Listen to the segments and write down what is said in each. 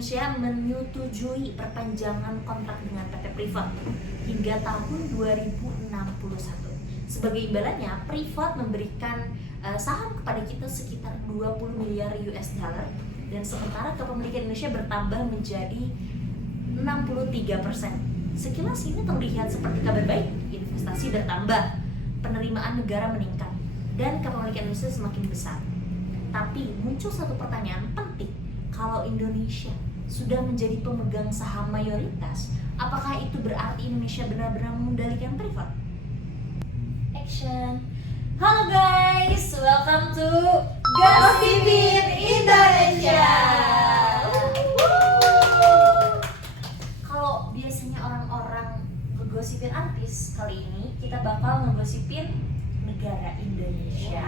Indonesia menyetujui perpanjangan kontrak dengan PT Freeport hingga tahun 2061. Sebagai imbalannya, Freeport memberikan saham kepada kita sekitar 20 miliar US dollar, dan sementara kepemilikan Indonesia bertambah menjadi 63%. Sekilas ini terlihat seperti kabar baik, investasi bertambah, penerimaan negara meningkat, dan kepemilikan Indonesia semakin besar. Tapi muncul satu pertanyaan penting, kalau Indonesia sudah menjadi pemegang saham mayoritas, apakah itu berarti Indonesia benar-benar mengendalikan Freeport? Action. Halo guys, welcome to Gossipin Indonesia. Kalau biasanya orang-orang ngegosipin artis, kali ini kita bakal ngegosipin negara Indonesia.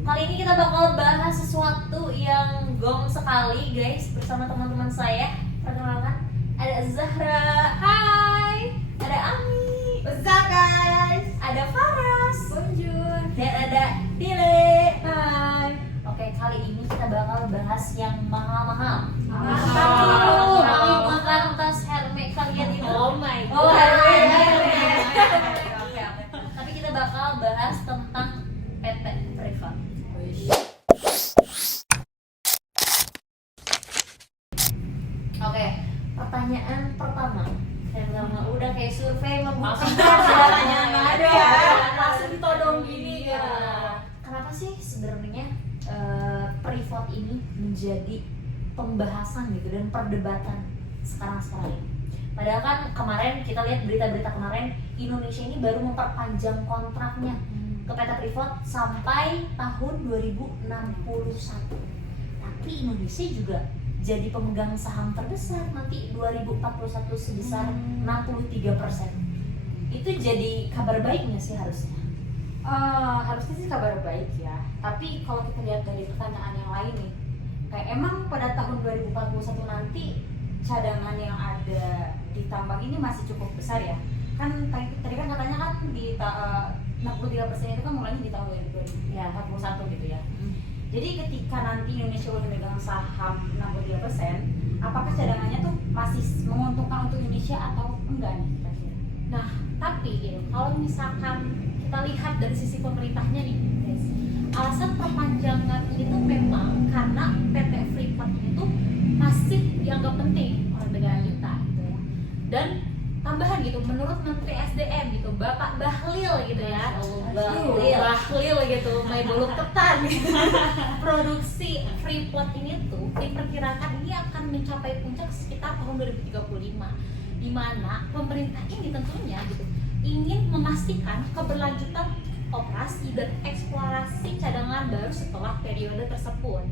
Kali ini kita bakal bahas sesuatu yang gong sekali guys, bersama teman-teman saya. Perkenalkan, ada Zahra, hai. Ada Ami, what's up guys. Ada Faras, bonjour. Dan ada Dile, hai. Oke, kali ini kita bakal bahas yang mahal-mahal. Bukan tas Hermes kalian ini. Oh my god. Oh, Hermes. Oke. Tapi kita bakal bahas tentang PT Freeport. Oke, pertanyaan pertama. Udah kayak survei membuka pertanyaan ada ya. langsung ditodong gini ya. Kenapa sih sebenarnya Freeport ini menjadi pembahasan gitu dan perdebatan sekarang ini? Padahal kan kemarin kita lihat berita-berita kemarin, Indonesia ini baru memperpanjang kontraknya ke PT Freeport sampai tahun 2061. Tapi Indonesia juga jadi pemegang saham terbesar nanti 2041 sebesar 63%. Itu jadi kabar baiknya sih harusnya. Harusnya sih kabar baik ya. Tapi kalau kita lihat dari pertanyaan yang lain nih, kayak emang pada tahun 2041 nanti cadangan yang ada di tambang ini masih cukup besar ya? Kan tadi kan katanya kan di 63% itu kan mulainya di tahun 2041 gitu ya. Jadi ketika nanti Indonesia udah memegang saham 63%, apakah cadangannya tuh masih menguntungkan untuk Indonesia atau enggak nih kira-kira? Nah, tapi gitu, kalau misalkan kita lihat dari sisi pemerintahnya nih, guys, alasan perpanjangan ini tuh memang karena PT Freeport itu masih dianggap penting oleh negara kita gitu ya. Dan tambahan gitu, menurut Menteri SDM gitu, Bapak Bahlil gitu ya, Bahlil gitu, main bulu ketan gitu. Produksi Freeport ini tuh diperkirakan ini akan mencapai puncak sekitar tahun 2035, di mana pemerintah ini tentunya gitu ingin memastikan keberlanjutan operasi dan eksplorasi cadangan baru setelah periode tersebut.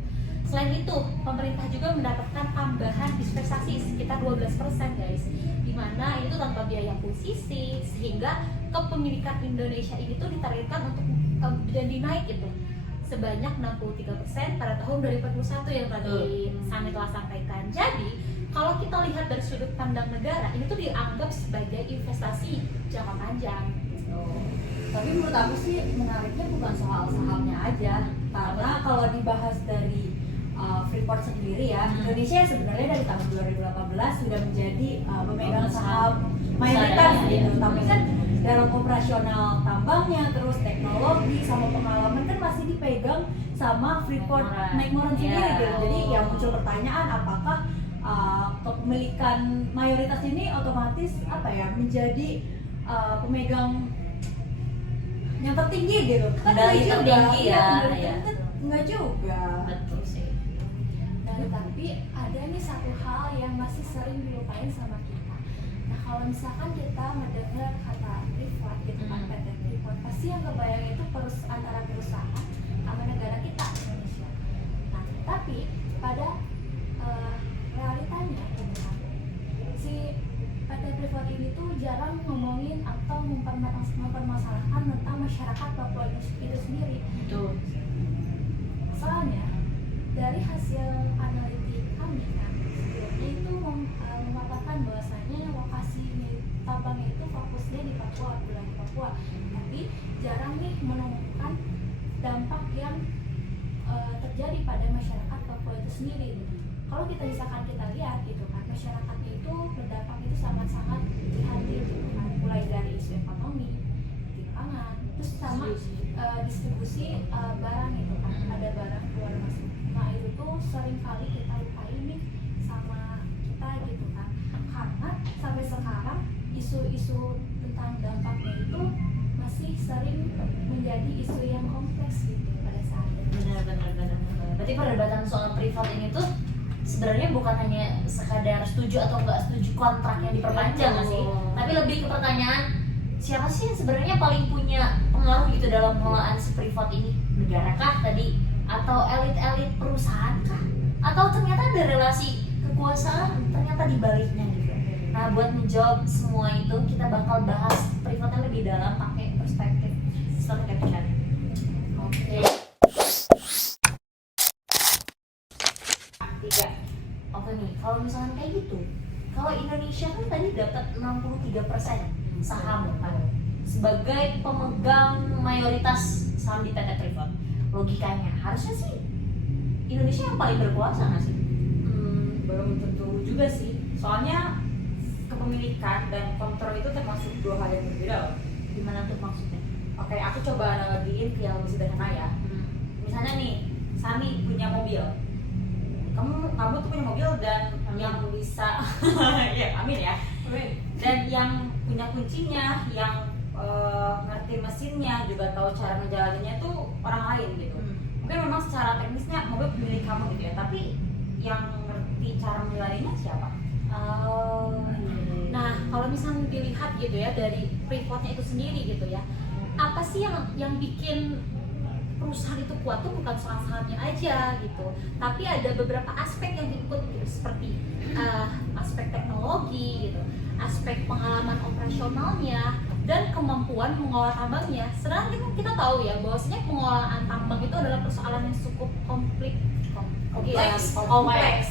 Selain itu, pemerintah juga mendapatkan tambahan investasi sekitar 12% guys, dimana itu tanpa biaya akuisisi, sehingga kepemilikan Indonesia ini tuh ditargetkan untuk jadi naik gitu sebanyak 63% pada tahun 2041 yang tadi Sami telah sampaikan. Jadi kalau kita lihat dari sudut pandang negara, ini tuh dianggap sebagai investasi jangka panjang gitu. Tapi menurut aku sih menariknya bukan soal sahamnya aja, karena kalau dibahas dari Freeport sendiri ya, Indonesia sebenarnya dari tahun 2018 sudah menjadi pemegang saham mayoritas gitu. Tapi kan dalam operasional tambangnya, terus teknologi sama pengalaman kan masih dipegang sama Freeport McMoran sendiri gitu. Jadi yang muncul pertanyaan, apakah kepemilikan mayoritas ini otomatis menjadi pemegang yang tertinggi gitu? Kan Medali tertinggi ya. Enggak juga. Betul sih. Tapi ada nih satu hal yang masih sering dilupain sama kita. Nah, kalau misalkan kita mendengar kata Freeport gitu kan, PT Freeport, pasti yang kebayang itu antara perusahaan sama negara kita, Indonesia. Nah, tapi pada realitanya si PT Freeport ini tuh jarang ngomongin atau mempermasalahkan tentang masyarakat Papua itu sendiri. Betul. Soalnya dari hasil analitik kami kan, sebelumnya itu mengatakan bahwasanya lokasi tambangnya itu fokusnya di Papua, wilayah Papua, tapi jarang nih menemukan dampak yang terjadi pada masyarakat Papua itu sendiri. kalau misalkan kita lihat gitu kan, masyarakatnya itu berdampak itu sangat-sangat prihatin gitu kan, mulai dari isu ekonomi, timbangan, terus sama distribusi barang gitu kan, ada barang keluar masuk. Nah itu tuh sering kali kita lupain nih sama kita gitu kan, karena sampai sekarang isu-isu tentang dampaknya itu masih sering menjadi isu yang kompleks gitu pada saat ini. Benar. Berarti perdebatan soal privat ini tuh sebenarnya bukan hanya sekadar setuju atau nggak setuju kontrak yang diperpanjang nggak sih, tapi lebih ke pertanyaan siapa sih yang sebenarnya paling punya pengaruh gitu dalam pengelolaan si privat ini, negara kah tadi, atau elit-elit perusahaan kah, atau ternyata ada relasi kekuasaan ternyata di baliknya gitu. Nah buat menjawab semua itu kita bakal bahas privatnya lebih dalam pakai perspektif story capture. Oke. Oke nih, kalau misalnya kayak gitu, kalau Indonesia kan tadi dapat 63% saham kan, sebagai pemegang mayoritas saham di PT Freeport. Logikanya harusnya sih Indonesia yang paling berkuasa nggak sih? Belum tentu juga sih, soalnya kepemilikan dan kontrol itu termasuk dua hal yang berbeda loh. Gimana tuh maksudnya? Oke, aku coba analogiin ke yang lebih sederhana ya. Misalnya nih, Sani punya mobil, kamu tuh punya mobil dan Amin. yang bisa ya amin ya, dan yang punya kuncinya, yang ngerti mesinnya, juga tahu cara ngejalaninnya tuh orang lain gitu. Mungkin memang secara teknisnya mobil milik kamu gitu ya, tapi yang ngerti cara menjalaninya siapa? Nah, kalau misalnya dilihat gitu ya dari Freeport-nya itu sendiri gitu ya, apa sih yang bikin perusahaan itu kuat tuh bukan soal sahamnya aja gitu, tapi ada beberapa aspek yang ikut gitu, seperti aspek teknologi gitu, aspek pengalaman operasionalnya, dan kemampuan mengolah tambangnya. Sedangkan kita tahu ya bahwasanya pengelolaan tambang itu adalah persoalan yang cukup kompleks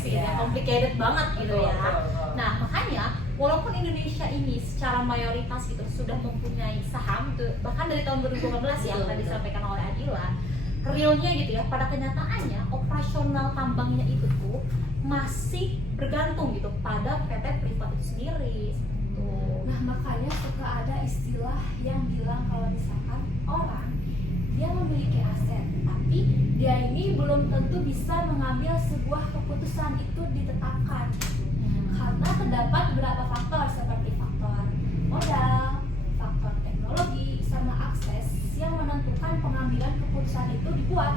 ya, complicated banget gitu ya. Nah makanya walaupun Indonesia ini secara mayoritas gitu sudah mempunyai saham tuh, bahkan dari tahun 2015 yang tadi disampaikan oleh Adila, realnya gitu ya, pada kenyataannya operasional tambangnya itu tuh masih bergantung gitu pada PT Freeport itu sendiri. Nah makanya suka ada istilah yang bilang kalau misalkan orang dia memiliki aset, tapi dia ini belum tentu bisa mengambil sebuah keputusan itu ditetapkan gitu. Karena terdapat beberapa faktor seperti faktor modal, faktor teknologi, sama akses yang menentukan pengambilan keputusan itu dibuat.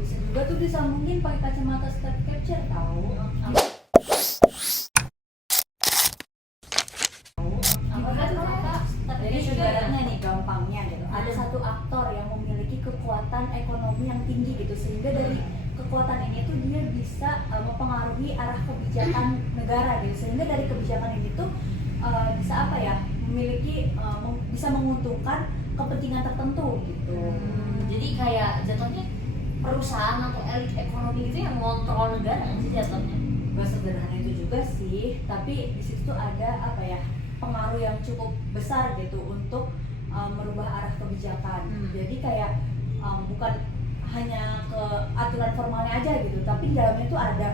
Bisa juga tuh disambungin pakai kacamata step capture tahu. Jadi ibaratnya nih gampangnya gitu, ada satu aktor yang memiliki kekuatan ekonomi yang tinggi gitu, sehingga dari kekuatan ini tuh dia bisa mempengaruhi arah kebijakan negara gitu, sehingga dari kebijakan ini tuh bisa apa ya, memiliki bisa menguntungkan kepentingan tertentu gitu. Jadi kayak jatuhnya perusahaan atau elit ekonomi gitu yang mengontrol negara sih jatuhnya. Gak sederhana itu juga sih, tapi di situ tuh ada apa ya, pengaruh yang cukup besar gitu untuk merubah arah kebijakan. Jadi kayak bukan hanya ke aturan formalnya aja gitu, tapi di dalamnya tuh ada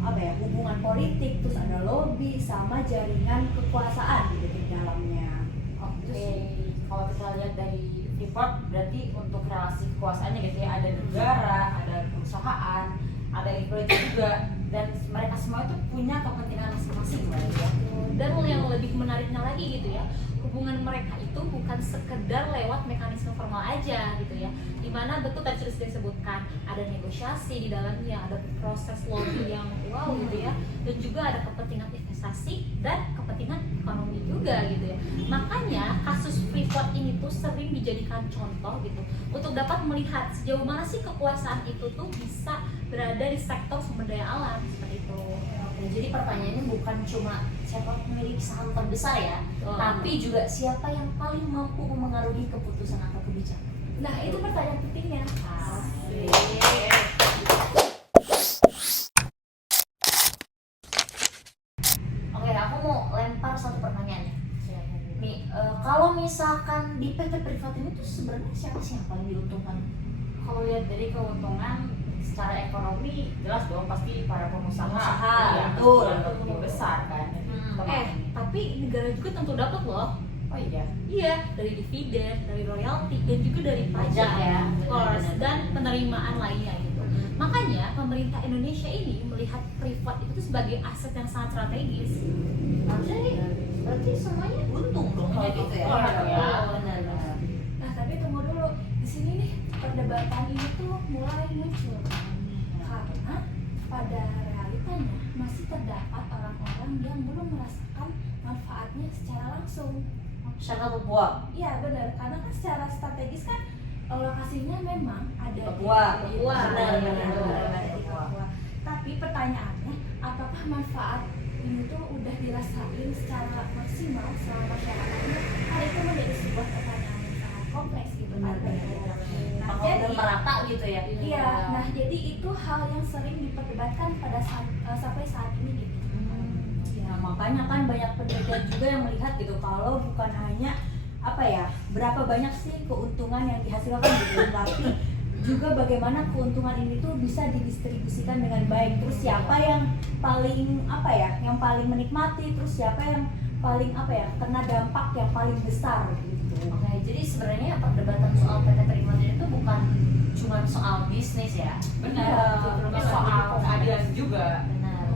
apa ya, hubungan politik, terus ada lobby sama jaringan kekuasaan gitu di dalamnya. Oke, kalau kita lihat dari Freeport berarti untuk relasi kekuasaannya gitu ya, ada negara, ada perusahaan, ada politik juga, dan mereka semua itu punya kepentingan masing-masing ya. Dan yang lebih menariknya lagi gitu ya, hubungan mereka itu bukan sekedar lewat mekanisme formal aja gitu ya, dimana betul tadi sudah disebutkan ada negosiasi di dalamnya, ada proses lobby yang wow gitu ya, dan juga ada kepentingan investasi dan kepentingan ekonomi juga gitu ya. Makanya kasus Freeport ini tuh sering dijadikan contoh gitu untuk dapat melihat sejauh mana sih kekuasaan itu tuh bisa berada di sektor sumber daya alam seperti itu. Jadi pertanyaannya bukan cuma siapa pemilik saham terbesar ya, tapi juga siapa yang paling mampu memengaruhi keputusan atau kebijakan. Nah itu pertanyaan pentingnya. Oke, aku mau lempar satu pertanyaan nih. Kalau misalkan di PT Privat ini tuh sebenarnya siapa sih yang paling diuntungkan? Kalau lihat dari keuntungan secara ekonomi jelas dong pasti para pengusaha Pengusaha, betul betul. lebih besar kan. Tapi negara juga tentu dapat loh. Oh iya. Iya, dari dividen, dari royalti, dan juga dari pajak, Pajak ya, of course, benar-benar. dan penerimaan lainnya gitu. Makanya pemerintah Indonesia ini melihat privat itu tuh sebagai aset yang sangat strategis. Berarti semuanya untung dong kalau gitu ya. Iya. Benar-benar. Nah, tapi tunggu dulu. Di sini nih perdebatan ini tuh mulai muncul. Karena pada realitanya masih terdapat orang-orang yang belum merasakan manfaatnya secara langsung. Syaka Papua. Iya benar, karena kan secara strategis kan lokasinya memang ada Papua. di Papua. Benar, ada di Papua. Tapi pertanyaannya, apakah manfaat ini tuh udah dirasain secara maksimal selama masyarakatnya? Hal itu menjadi sebuah pertanyaan yang sangat kompleks gitu kan. Nah, Kalau jadi udah merata gitu ya. iya, nah jadi itu hal yang sering diperdebatkan pada sampai saat ini gitu. Ya, makanya kan banyak penelitian juga yang melihat gitu kalau bukan hanya apa ya, berapa banyak sih keuntungan yang dihasilkan gitu, tapi juga bagaimana keuntungan ini tuh bisa didistribusikan dengan baik. Terus siapa yang paling apa ya, yang paling menikmati, terus siapa yang paling apa ya, kena dampak yang paling besar gitu. Oke, jadi sebenarnya perdebatan soal PT Primadona itu bukan cuma soal bisnis ya. Benar. Ini soal keadilan juga. Benar.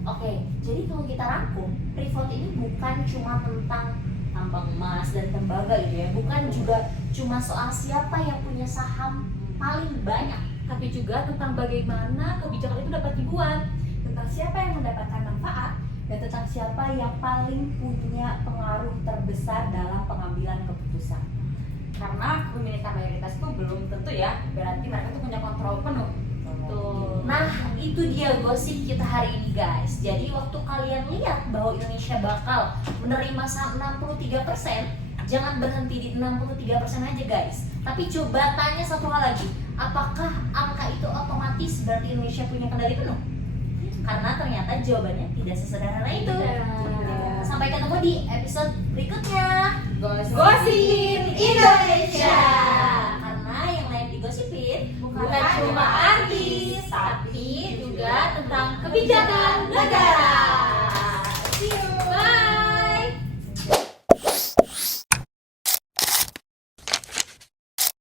Oke, jadi kalau kita rangkum, Freeport ini bukan cuma tentang tambang emas dan tembaga gitu ya, bukan juga cuma soal siapa yang punya saham paling banyak. Tapi juga tentang bagaimana kebijakan itu dapat dibuat. Tentang siapa yang mendapatkan manfaat, Dan tentang siapa yang paling punya pengaruh terbesar dalam pengambilan keputusan. Karena kepemilikan mayoritas itu belum tentu ya, berarti mereka tuh punya kontrol penuh. Tuh. Nah, itu dia gosip kita hari ini guys. Jadi waktu kalian lihat bahwa Indonesia bakal menerima saham 63%, jangan berhenti di 63% aja guys. Tapi coba tanya satu hal lagi, apakah angka itu otomatis berarti Indonesia punya kendali penuh? Karena ternyata jawabannya tidak sesederhana itu. Sampai ketemu di episode berikutnya. Gosip Indonesia. Karena yang lain digosipin Bukan cuma artis, tapi juga tentang kebijakan negara.